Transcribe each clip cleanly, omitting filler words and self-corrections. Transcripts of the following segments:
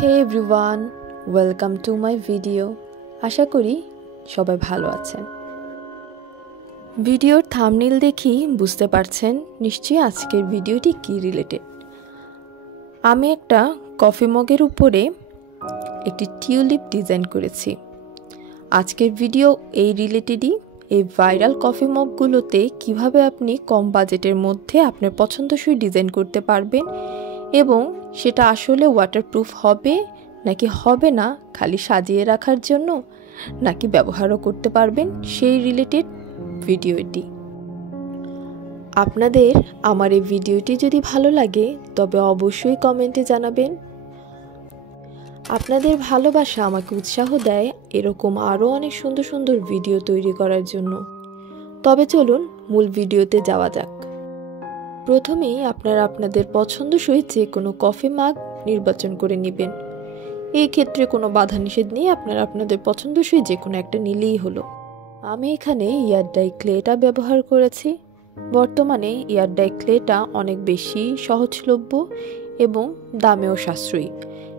Hey everyone, welcome to my video. আশা করি সবাই ভালো আছেন। ভিডিওর থাম্বনেল দেখেই বুঝতে পারছেন নিশ্চয়ই আজকের ভিডিওটি কি রিলেটেড। আমি একটা কফি মগের উপরে একটি টিউলিপ ডিজাইন করেছি। আজকের ভিডিও এই রিলেটেডই। এই ভাইরাল কফি মগগুলোতে কিভাবে আপনি কম বাজেটের মধ্যে আপনার পছন্দসই ডিজাইন করতে পারবেন এবং সেটা আসলে ওয়াটারপ্রুফ হবে নাকি হবে না, খালি সাজিয়ে রাখার জন্য নাকি ব্যবহারও করতে পারবেন, সেই রিলেটেড ভিডিও এটি। আপনাদের আমার এই ভিডিওটি যদি ভালো লাগে তবে অবশ্যই কমেন্টে জানাবেন। আপনাদের ভালোবাসা আমাকে উৎসাহ দেয় এরকম আরও অনেক সুন্দর সুন্দর ভিডিও তৈরি করার জন্য। তবে চলুন মূল ভিডিওতে যাওয়া যাক। প্রথমেই আপনারা আপনাদের পছন্দসই যে কোনো কফি মাগ নির্বাচন করে নেবেন। এই ক্ষেত্রে কোনো বাধা নিষেধ নেই, আপনারা আপনাদের পছন্দসই যে কোনো একটা নিলেই হলো। আমি এখানে ইয়ার ডাই ক্লেটা ব্যবহার করেছি। বর্তমানে ইয়ার ডাই ক্লেটা অনেক বেশি সহজলভ্য এবং দামেও সাশ্রয়ী,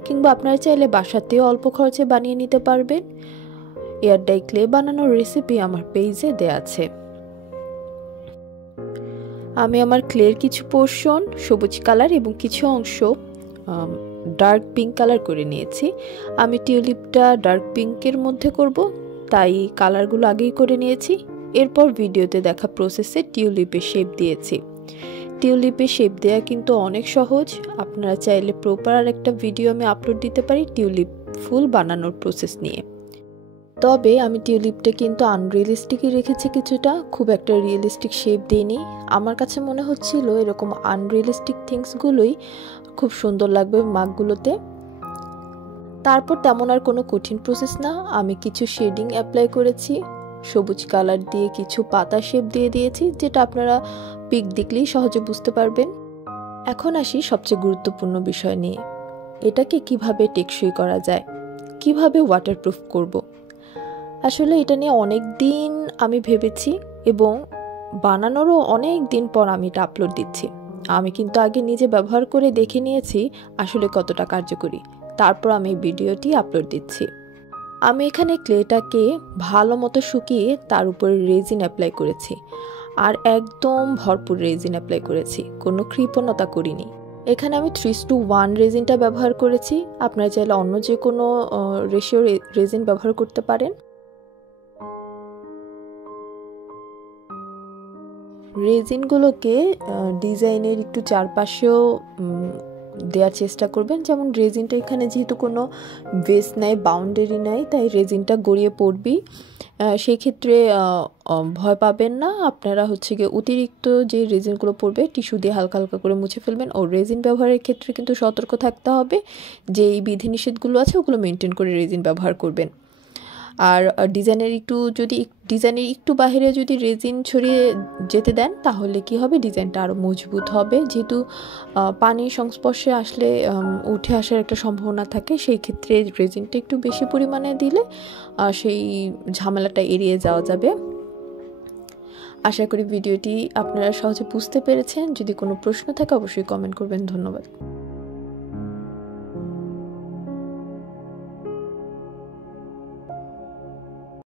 কিংবা আপনারা চাইলে বাসাতেও অল্প খরচে বানিয়ে নিতে পারবেন। ইয়ার ডাই ক্লে বানানোর রেসিপি আমার পেজে দেয়া আছে। আমি আমার ক্লের কিছু পোর্শন সবুজ কালার এবং কিছু অংশ ডার্ক পিঙ্ক কালার করে নিয়েছি। আমি টিউলিপটা ডার্ক পিঙ্কের মধ্যে করব, তাই কালারগুলো আগেই করে নিয়েছি। এরপর ভিডিওতে দেখা প্রসেসে টিউলিপের শেপ দিয়েছি। টিউলিপের শেপ দেওয়া কিন্তু অনেক সহজ। আপনারা চাইলে প্রপার আর একটা ভিডিও আমি আপলোড দিতে পারি টিউলিপ ফুল বানানোর প্রসেস নিয়ে। তবে আমি টিউলিপটা কিন্তু আনরিয়েলিস্টিকই রেখেছি কিছুটা, খুব একটা রিয়েলিস্টিক শেপ দিইনি। আমার কাছে মনে হচ্ছিল এরকম আনরিয়েলিস্টিক থিংসগুলোই খুব সুন্দর লাগবে মাগগুলোতে। তারপর তেমন আর কোনো কঠিন প্রসেস না, আমি কিছু শেডিং অ্যাপ্লাই করেছি। সবুজ কালার দিয়ে কিছু পাতা শেপ দিয়ে দিয়েছি, যেটা আপনারা পিক দেখলেই সহজে বুঝতে পারবেন। এখন আসি সবচেয়ে গুরুত্বপূর্ণ বিষয় নিয়ে, এটাকে কিভাবে টেকসই করা যায়, কিভাবে ওয়াটারপ্রুফ করব। আসলে এটা নিয়ে অনেক দিন আমি ভেবেছি এবং বানানোরও অনেক দিন পর আমি এটা আপলোড দিচ্ছি। আমি কিন্তু আগে নিজে ব্যবহার করে দেখে নিয়েছি আসলে কতটা কার্যকরী, তারপর আমি ভিডিওটি আপলোড দিচ্ছি। আমি এখানে ক্লেটাকে ভালো মতো শুকিয়ে তার উপরে রেজিন অ্যাপ্লাই করেছি, আর একদম ভরপুর রেজিন অ্যাপ্লাই করেছি, কোনো কৃপণতা করিনি। এখানে আমি 3:1 রেজিনটা ব্যবহার করেছি। আপনারা চাইলে অন্য যে কোনো রেশিও রেজিন ব্যবহার করতে পারেন। রেজিনগুলোকে ডিজাইনের একটু চারপাশেও দেওয়ার চেষ্টা করবেন। যেমন রেজিনটা এখানে যেহেতু কোনো বেস নাই, বাউন্ডারি নাই, তাই রেজিনটা গড়িয়ে পড়বেই। সেই ক্ষেত্রে ভয় পাবেন না। আপনারা গিয়ে অতিরিক্ত যে রেজিনগুলো পড়বে টিস্যু দিয়ে হালকা হালকা করে মুছে ফেলবেন। ও রেজিন ব্যবহারের ক্ষেত্রে কিন্তু সতর্ক থাকতে হবে যে এই বিধিনিষেধগুলো আছে ওগুলো মেনটেন করে রেজিন ব্যবহার করবেন। আর ডিজাইনের একটু বাইরে যদি রেজিন ছড়িয়ে যেতে দেন তাহলে কি হবে, ডিজাইনটা আরও মজবুত হবে। যেহেতু পানির সংস্পর্শে আসলে উঠে আসার একটা সম্ভাবনা থাকে, সেই ক্ষেত্রে রেজিনটা একটু বেশি পরিমাণে দিলে সেই ঝামেলাটা এড়িয়ে যাওয়া যাবে। আশা করি ভিডিওটি আপনারা সহজে বুঝতে পেরেছেন। যদি কোনো প্রশ্ন থাকে অবশ্যই কমেন্ট করবেন। ধন্যবাদ।